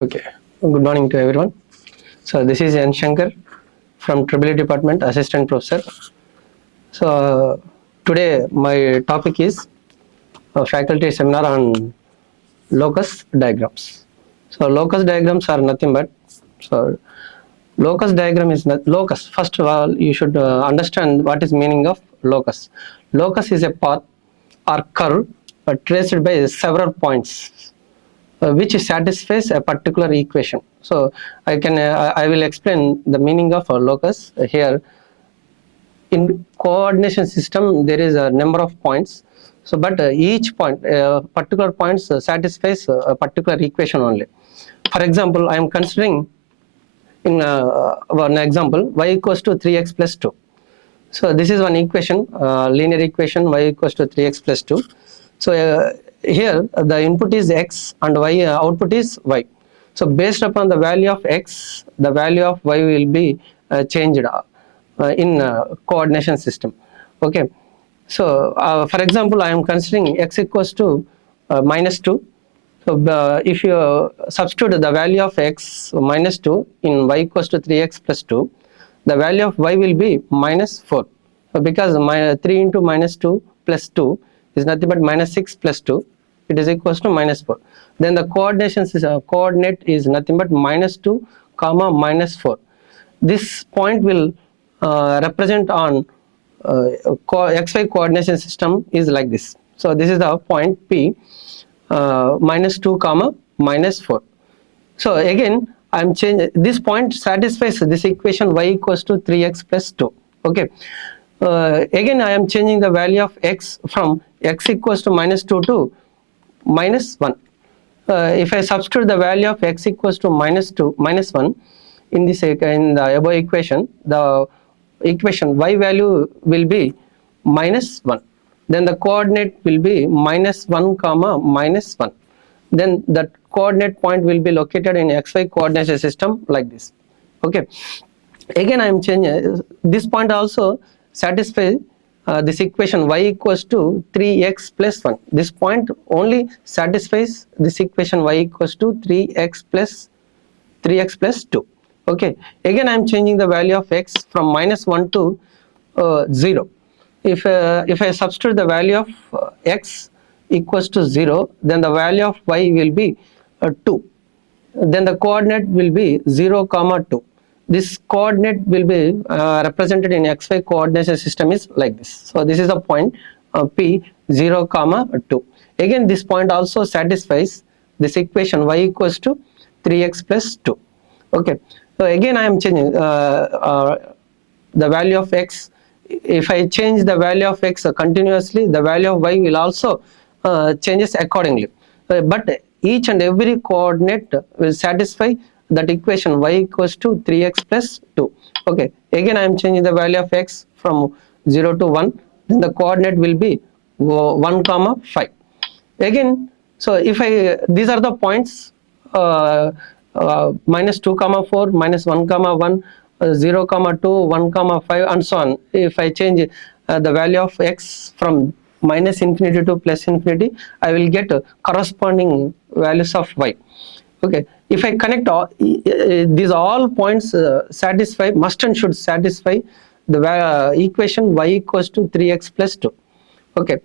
Okay, good morning to everyone. So this is N. Shankar from Triple Department, Assistant Professor. So today my topic is a faculty seminar on locus diagrams. So locus diagrams are nothing but, so locus diagram is not locus. First of all, you should understand what is meaning of locus. Locus is a path or curve traced by several points which satisfies a particular equation. So I will explain the meaning of a locus here. In coordination system, there is a number of points. So, but each point, particular points satisfies a particular equation only. For example, I am considering in one example y equals to 3x plus 2. So this is one equation, linear equation y equals to 3x plus 2. So here the input is x and y output is y. So based upon the value of x, the value of y will be changed in coordination system. Okay. So for example, I am considering x equals to minus 2. So if you substitute the value of x minus 2 in y equals to 3x plus 2, the value of y will be minus 4. So because 3 into minus 2 plus 2 is nothing but minus 6 plus 2, it is equals to minus 4. Then the coordinate is nothing but minus 2 comma minus 4. This point will represent on xy coordination system is like this. So this is the point P, minus 2 comma minus 4. So again I am changing this point satisfies this equation y equals to 3x plus 2. Okay. Again I am changing the value of x from x equals to minus 2 to minus 1. If I substitute the value of x equals to minus 1 in this in the above equation, the equation y value will be minus 1. Then the coordinate will be minus 1 comma minus 1. Then that coordinate point will be located in xy coordination system like this. Okay. Again I am changing this point also satisfies this equation y equals to 3x plus 1. This point only satisfies this equation y equals to 3x plus 2. Okay. Again I am changing the value of x from minus 1 to 0. If I substitute the value of x equals to 0, then the value of y will be 2. Then the coordinate will be 0 comma 2. This coordinate will be represented in xy coordination system is like this. So this is the point P 0 comma 2. Again this point also satisfies this equation y equals to 3x plus 2. Okay. So again I am changing the value of x. If I change the value of x continuously, the value of y will also changes accordingly. But each and every coordinate will satisfy that equation y equals to 3x plus 2. Okay. Again I am changing the value of x from 0 to 1. Then the coordinate will be 1 comma 5. Again, so if these are the points minus 2 comma 4, minus 1 comma 1, 0 comma 2, 1 comma 5 and so on. If I change the value of x from minus infinity to plus infinity, I will get corresponding values of y. Okay. If I connect all these all points must and should satisfy the equation y equals to 3x plus 2. Okay.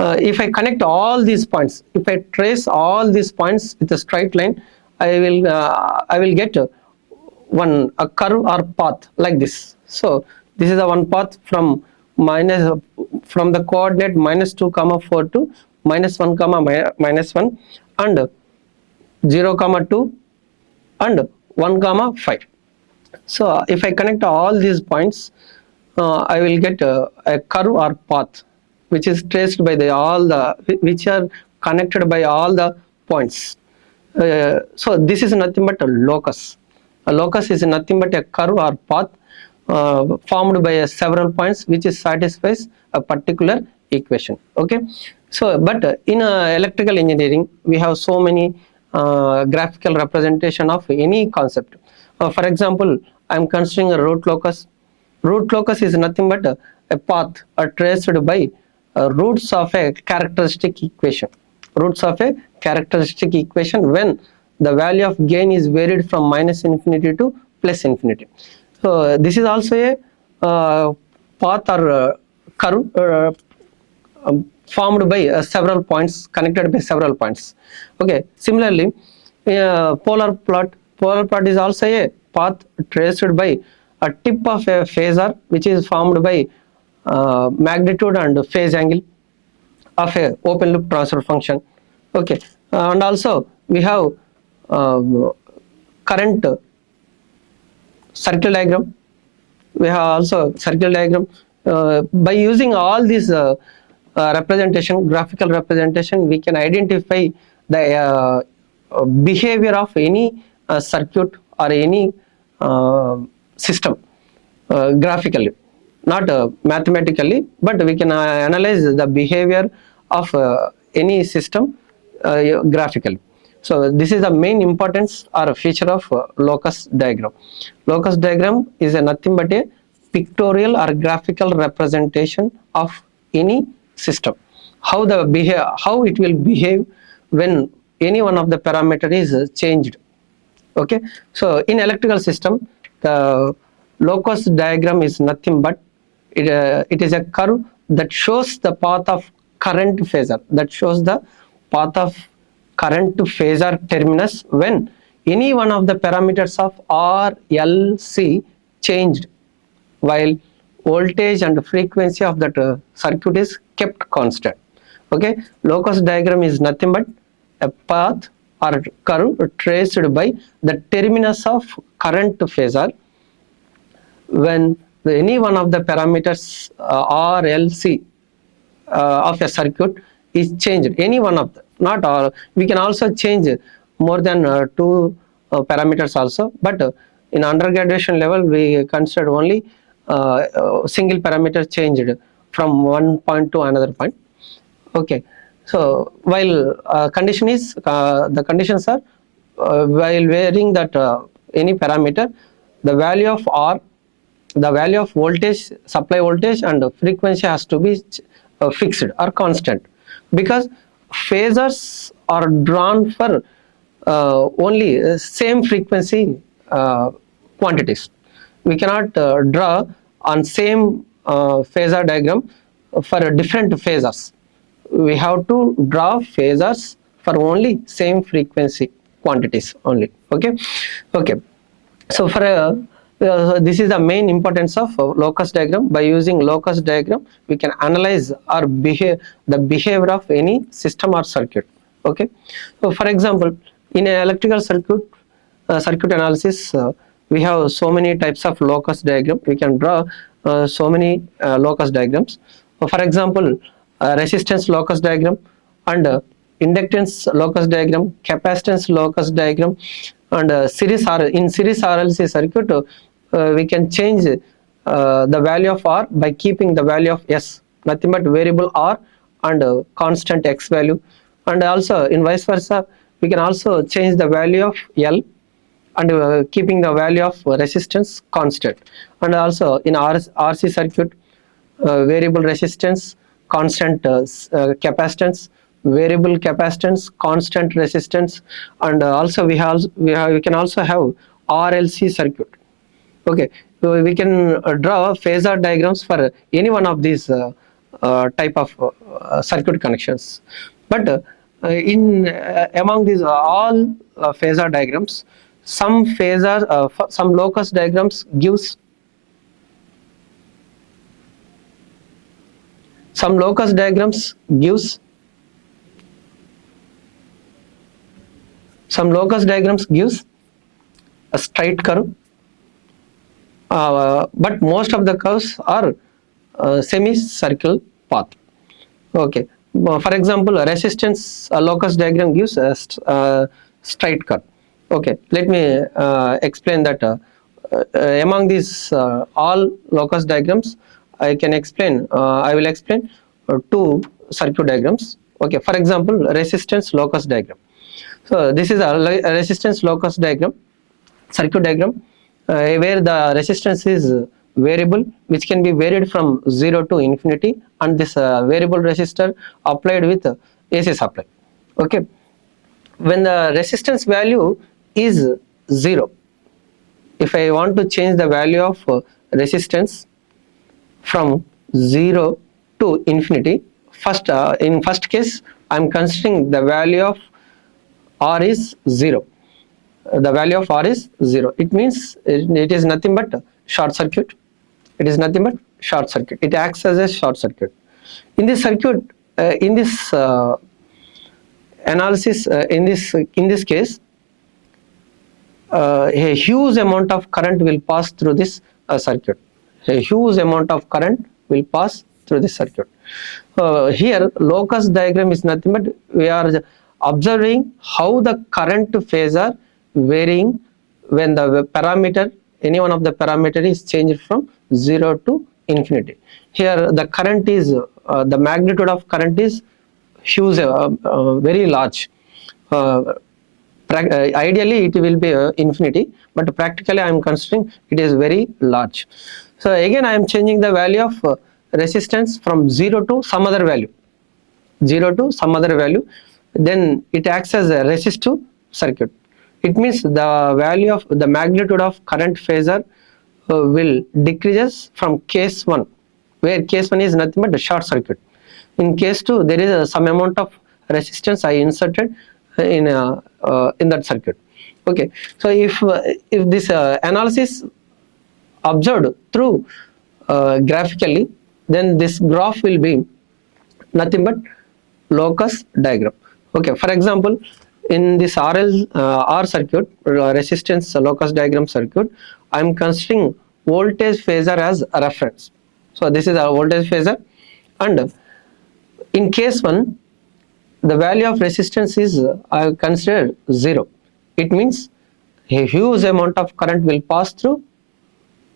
If I connect all these points, if I trace all these points with a straight line, I will get a curve or path like this. So this is the one path from the coordinate minus 2 comma 4 to minus 1 comma minus 1 and 0 comma 2 and 1 comma 5. So if I connect all these points, I will get a curve or path which is traced by which are connected by all the points. So this is nothing but a locus. A locus is nothing but a curve or path formed by several points which satisfies a particular equation. Okay. So but in electrical engineering we have so many graphical representation of any concept. For example, I am considering a root locus. Root locus is nothing but a path traced by roots of a characteristic equation. Roots of a characteristic equation when the value of gain is varied from minus infinity to plus infinity. So this is also a path or curve formed by several points, connected by several points. Okay, similarly, polar plot is also a path traced by a tip of a phasor, which is formed by magnitude and phase angle of a open loop transfer function. Okay, and also we have current circle diagram. We have also circle diagram. By using all these representation, graphical representation, we can identify the behavior of any circuit or any system graphically, not mathematically, but we can analyze the behavior of any system graphically. So this is the main importance or feature of locus diagram. Locus diagram is nothing but a pictorial or graphical representation of any system. How it will behave when any one of the parameter is changed. Okay, so in electrical system, the locus diagram is nothing but it is a curve that shows the path of current phasor, that shows the path of current phasor terminus when any one of the parameters of R, L, C changed, while voltage and frequency of that circuit is kept constant. Okay, locus diagram is nothing but a path or curve traced by the terminus of current phasor when any one of the parameters R, L, C of a circuit is changed. Any one of them, not all. We can also change more than two parameters also, but in undergraduation level we consider only single parameter changed from one point to another point. Okay, so while condition is the conditions are while varying that any parameter, the value of R, the value of voltage, supply voltage and frequency has to be fixed or constant, because phasors are drawn for only same frequency quantities. We cannot draw on same phasor diagram for different phasors. We have to draw phasors for only same frequency quantities only. Okay, okay. So for this is the main importance of locus diagram. By using locus diagram, we can analyze or the behavior of any system or circuit. Okay, so for example, in an electrical circuit circuit analysis, we have so many types of locus diagram. We can draw so many locus diagrams. For example, resistance locus diagram and inductance locus diagram, capacitance locus diagram, and in series RLC circuit, we can change the value of R by keeping the value of S, nothing but variable R and constant X value, and also in vice versa, we can also change the value of L and keeping the value of resistance constant, and also in RC circuit, variable resistance, constant capacitance, variable capacitance, constant resistance, and also we can also have RLC circuit. Okay, so we can draw phasor diagrams for any one of these type of circuit connections. But in among these all phasor diagrams, some locus diagrams gives a straight curve, but most of the curves are semicircle path. Okay, for example, a resistance locus diagram gives a straight curve. Okay, let me explain that among these all locus diagrams, I will explain two circuit diagrams. Okay, for example, resistance locus diagram. So this is a resistance locus diagram, circuit diagram, where the resistance is variable, which can be varied from 0 to infinity, and this variable resistor applied with AC supply. Okay, when the resistance value is 0, if I want to change the value of resistance from 0 to infinity, in first case I am considering the value of R is 0. The value of R is 0. It means it is nothing but short circuit. It is nothing but short circuit. It acts as a short circuit. In this circuit, in this analysis, in this case, a huge amount of current will pass through this circuit. A huge amount of current will pass through this circuit. Here, locus diagram is nothing but we are observing how the current phasor varying when the parameter, any one of the parameter is changed from 0 to infinity. Here, the current is the magnitude of current is huge, very large. Ideally it will be infinity, but practically I am considering it is very large. So again I am changing the value of resistance from 0 to some other value, 0 to some other value, then it acts as a resistive circuit. It means the value of the magnitude of current phasor will decreases from case 1, where case 1 is nothing but a short circuit. In case 2 there is some amount of resistance I inserted in that circuit. Okay, so if this analysis observed through graphically, then this graph will be nothing but locus diagram. Okay, for example, in this R circuit, resistance locus diagram circuit, I am considering voltage phasor as a reference. So this is our voltage phasor, and in case 1 the value of resistance is I consider 0. It means a huge amount of current will pass through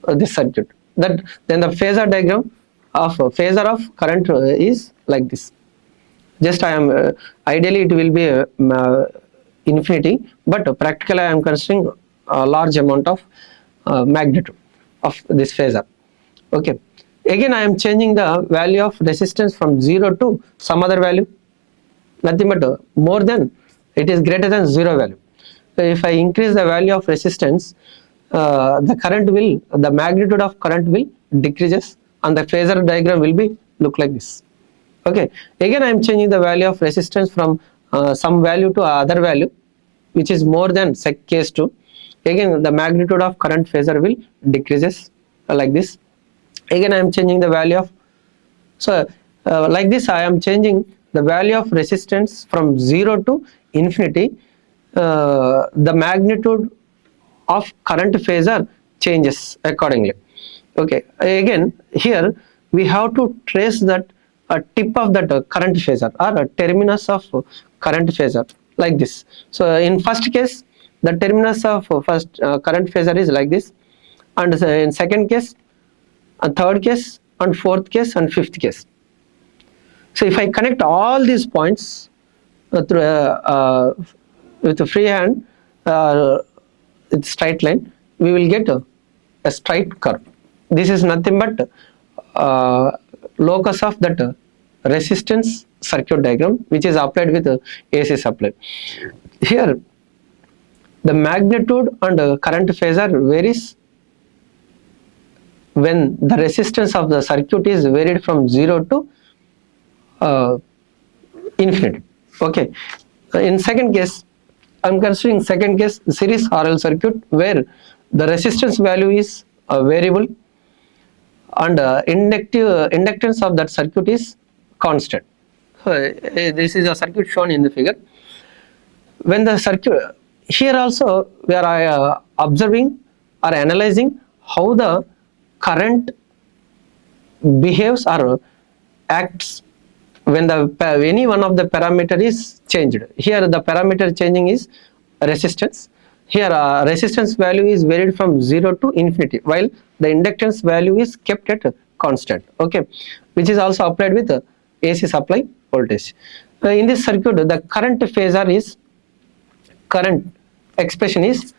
this circuit. That then the phasor diagram of phasor of current is like this. Just I am ideally it will be infinity, but practically I am considering a large amount of magnitude of this phasor. Okay. Again I am changing the value of resistance from 0 to some other value, nothing but more than, it is greater than 0 value. So if I increase the value of resistance, the magnitude of current will decreases and the phasor diagram will be look like this. Okay, again I am changing the value of resistance from some value to other value which is more than case 2. Again the magnitude of current phasor will decreases like this. Again I am changing the value of, so like this I am changing the value of resistance from 0 to infinity. The magnitude of current phasor changes accordingly. Okay, again here we have to trace that tip of that current phasor or a terminus of current phasor like this. So in first case the terminus of first current phasor is like this, and in second case, third case, and fourth case, and fifth case. So if I connect all these points through with a free hand with straight line, we will get a straight curve. This is nothing but locus of that resistance circuit diagram which is applied with AC supply. Here the magnitude and current phasor varies when the resistance of the circuit is varied from 0 to infinity. Okay, in second case I am considering second case series RL circuit where the resistance value is variable and inductance of that circuit is constant. This is a circuit shown in the figure. When the circuit, here also we are observing or analyzing how the current behaves or acts when any one of the parameter is changed. Here the parameter changing is resistance. Here resistance value is varied from 0 to infinity, while the inductance value is kept at constant. Okay, which is also applied with AC supply voltage. In this circuit, the current phasor is, current expression is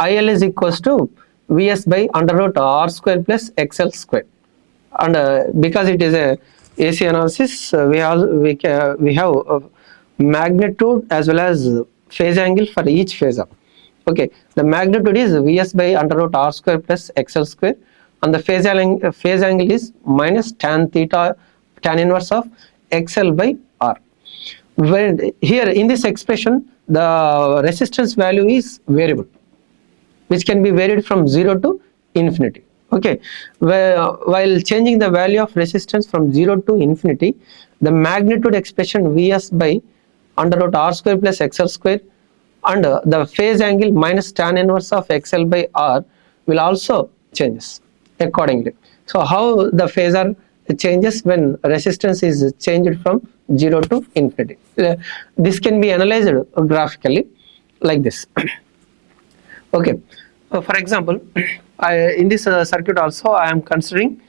IL is equals to Vs by under root R square plus XL square. And because it is a AC analysis, we have magnitude as well as phase angle for each phasor. Okay, the magnitude is Vs by under root r square plus xl square, and the phase angle is minus tan theta, tan inverse of xl by r. When here in this expression, the resistance value is variable, which can be varied from 0 to infinity. Okay, while changing the value of resistance from 0 to infinity, the magnitude expression Vs by under root r square plus xl square and the phase angle minus tan inverse of xl by r will also changes accordingly. So how the phasor changes when resistance is changed from 0 to infinity? This can be analyzed graphically like this. Okay, for example, in this circuit also I am considering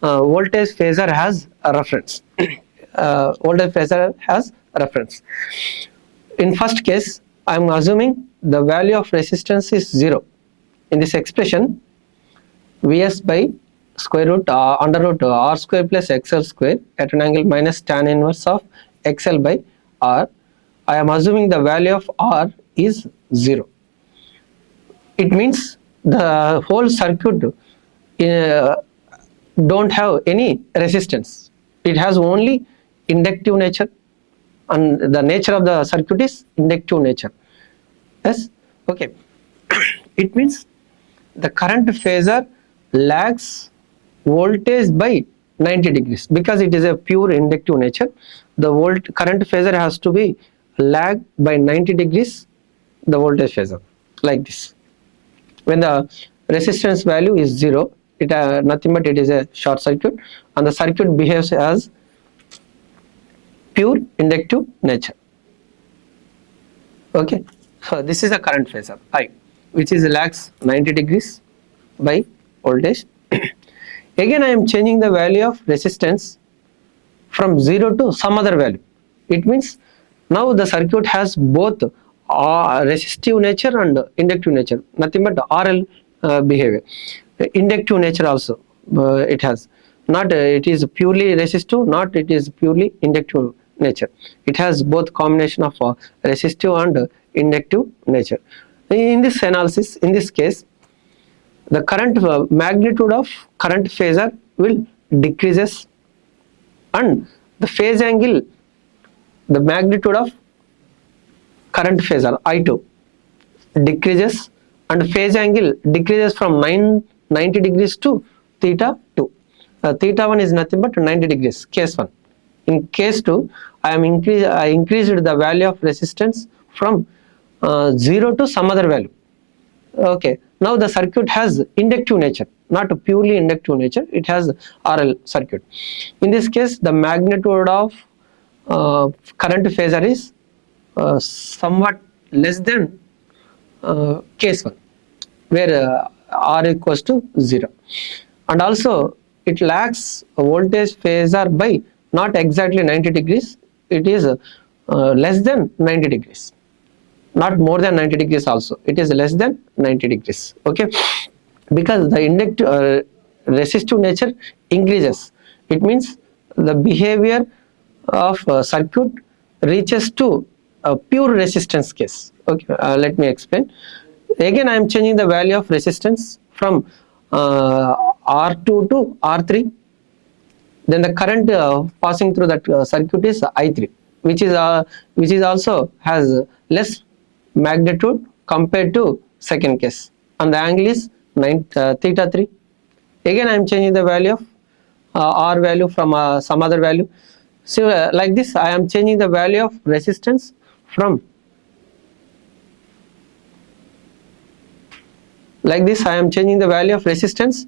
voltage phasor has a reference. Voltage phasor has a reference. In first case, I am assuming the value of resistance is 0. In this expression, Vs by square root under root r square plus xl square at an angle minus tan inverse of xl by r, I am assuming the value of r is 0. It means the whole circuit don't have any resistance. It has only inductive nature, and the nature of the circuit is inductive nature. Yes, okay. It means the current phasor lags voltage by 90 degrees because it is a pure inductive nature. The current phasor has to be lag by 90 degrees the voltage phasor, like this. When the resistance value is 0, it nothing but it is a short circuit, and the circuit behaves as pure inductive nature. Okay, so this is the current phasor I, which is lags 90 degrees by voltage. Again, I am changing the value of resistance from 0 to some other value. It means now the circuit has both resistive nature and inductive nature, nothing but RL behavior. Inductive nature also it has, not it is purely resistive, not it is purely inductive nature. It has both combination of resistive and inductive nature. In this analysis, in this case, the current magnitude of current phasor will decreases, and the phase angle, the magnitude of current phasor I2 decreases, and phase angle decreases from 90 degrees to theta 2. Theta 1 is nothing but 90 degrees, case 1. In case 2, I increased the value of resistance from 0 to some other value. Okay, now the circuit has inductive nature, not a purely inductive nature, it has RL circuit. In this case, the magnitude of current phasor is somewhat less than case 1, where R equals to 0. And also it lags voltage phasor by not exactly 90 degrees, it is less than 90 degrees. Not more than 90 degrees also, it is less than 90 degrees. Okay, because the inductive resistive nature increases, it means the behavior of circuit reaches to a pure resistance case. Okay, let me explain. Again, I am changing the value of resistance from R2 to R3. Then the current passing through that circuit is I3, which is also has less magnitude compared to second case, and the angle is theta 3. Again, I am changing the value of R value from some other value. So like this, I am changing the value of resistance from, like this, I am changing the value of resistance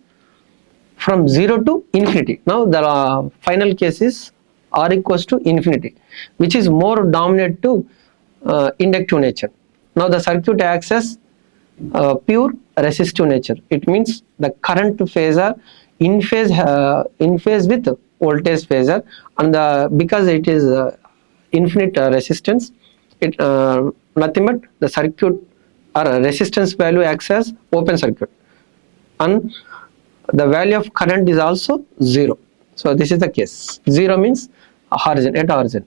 from 0 to infinity. Now the final case is R equals to infinity, which is more dominant to inductive nature. Now the circuit acts as pure resistive nature. It means the current phasor in phase with voltage phasor, and because it is infinite resistance, it nothing but the circuit or resistance value acts as open circuit, and the value of current is also 0. So this is the case. 0 means origin, at origin.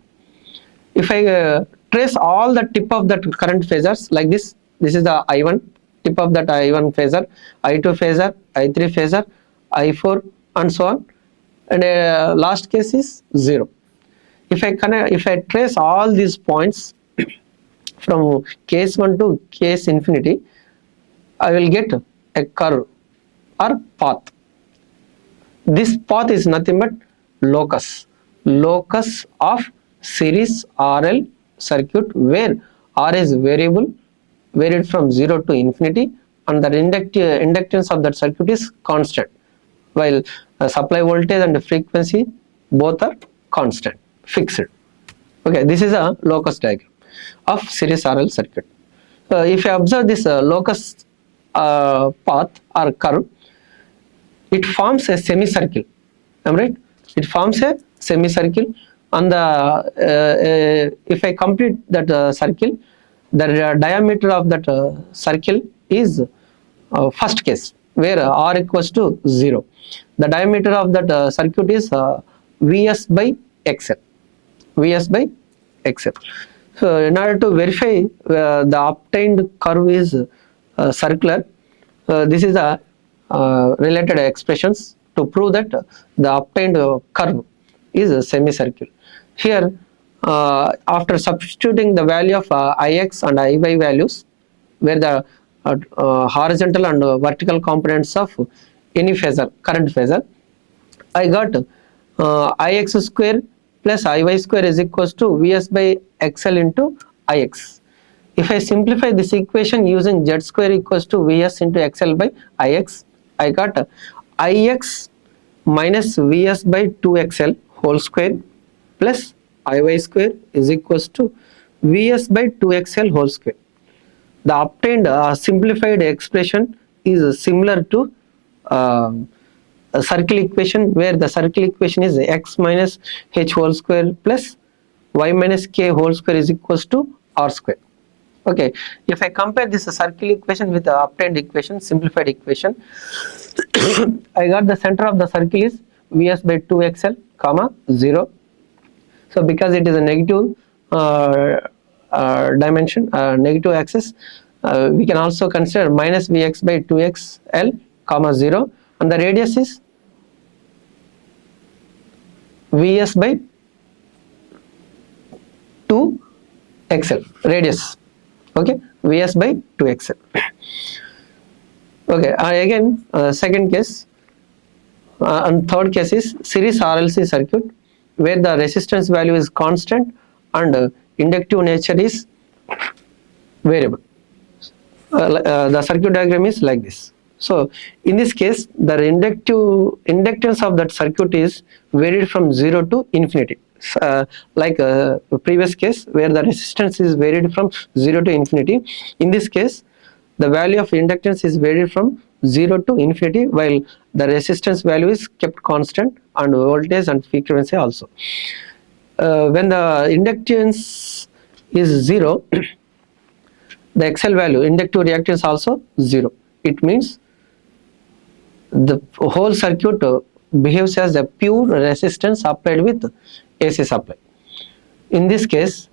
If I trace all the tip of that current phasors like this, this is the I1 tip of that I1 phasor, I2 phasor, I3 phasor, I4 and so on, and last case is 0. If I trace all these points from case 1 to case infinity, I will get a curve or path. This path is nothing but locus of series RL circuit, where R is varied from 0 to infinity, and the inductance of that circuit is constant, while supply voltage and frequency both are constant, fixed. Okay, this is a locus diagram of series RL circuit. If you observe this locus path or curve, it forms a semicircle. Am I right? It forms a semicircle, and if I complete that circle, the diameter of that circle is first case, where R equals to 0. The diameter of that circuit is Vs by XL. Vs by XL. So in order to verify the obtained curve is circular, this is the related expressions to prove that the obtained curve is a semicircle. Here, after substituting the value of Ix and Iy values, where the horizontal and vertical components of any phasor, current phasor, I got Ix square plus Iy square is equals to Vs by XL into Ix. If I simplify this equation using Z square equals to Vs into XL by Ix, I got Ix minus Vs by 2XL whole square plus Iy square is equals to Vs by 2XL whole square. The obtained simplified expression is similar to a circle equation, where the circle equation is x minus h whole square plus y minus k whole square is equals to r square. Okay, if I compare this circle equation with the obtained equation, simplified equation, I got the center of the circle is Vs by 2XL comma 0. So because it is a negative dimension, negative axis, we can also consider minus Vx by 2XL comma 0, and the radius is Vs by 2XL radius. Okay, Vs by 2XL. Okay, again second case and third case is series RLC circuit, where the resistance value is constant and inductive nature is variable. The circuit diagram is like this. So in this case, the inductance of that circuit is varied from 0 to infinity. Like previous case where the resistance is varied from 0 to infinity, in this case the value of inductance is varied from 0 to infinity, while the resistance value is kept constant, and voltage and frequency also. When the inductance is 0, the XL value, inductive reactance also 0. It means the whole circuit behaves as a pure resistance applied with AC supply. In this case,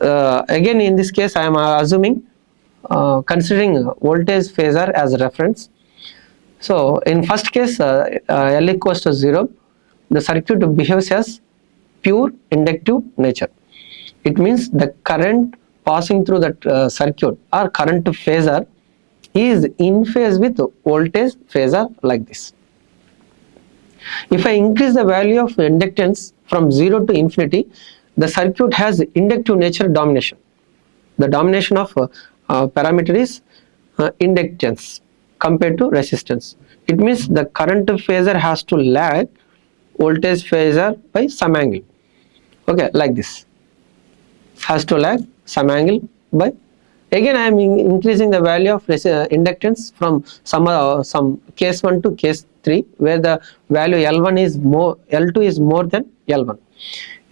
again in this case I am assuming considering voltage phasor as reference. So in first case L equals to 0, the circuit behaves as pure inductive nature. It means the current passing through that circuit or current phasor is in phase with voltage phasor like this. If I increase the value of inductance from 0 to infinity, the circuit has inductive nature domination. The domination of parameter is inductance compared to resistance. It means the current phasor has to lag voltage phasor by some angle. Okay, like this. Has to lag some angle by. Again, I am increasing the value of inductance from some case 1 to case 3, where the value L1 is more, L2 is more than L1.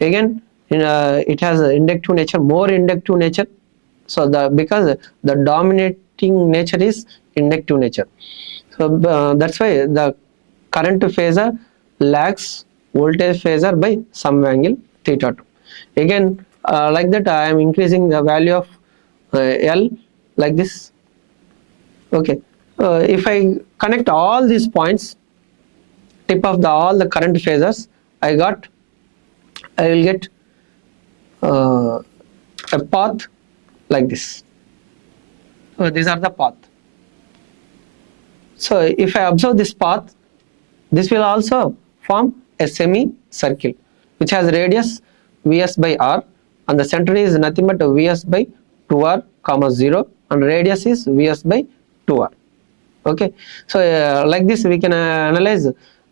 Again, it has inductive nature, more inductive nature. So because the dominating nature is inductive nature. So that's why the current phasor lags voltage phasor by some angle theta 2. Again, like that I am increasing the value of L like this. Okay, if I connect all these points, tip of all the current phases, I will get a path like this. So these are the path. So if I observe this path, this will also form a semicircle which has radius Vs by r, and the center is nothing but Vs by 2r comma 0, and radius is Vs by 2r. Okay, so like this we can analyze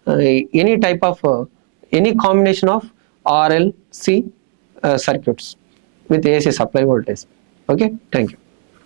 any type of any combination of RLC circuits with AC supply voltage. Okay, thank you.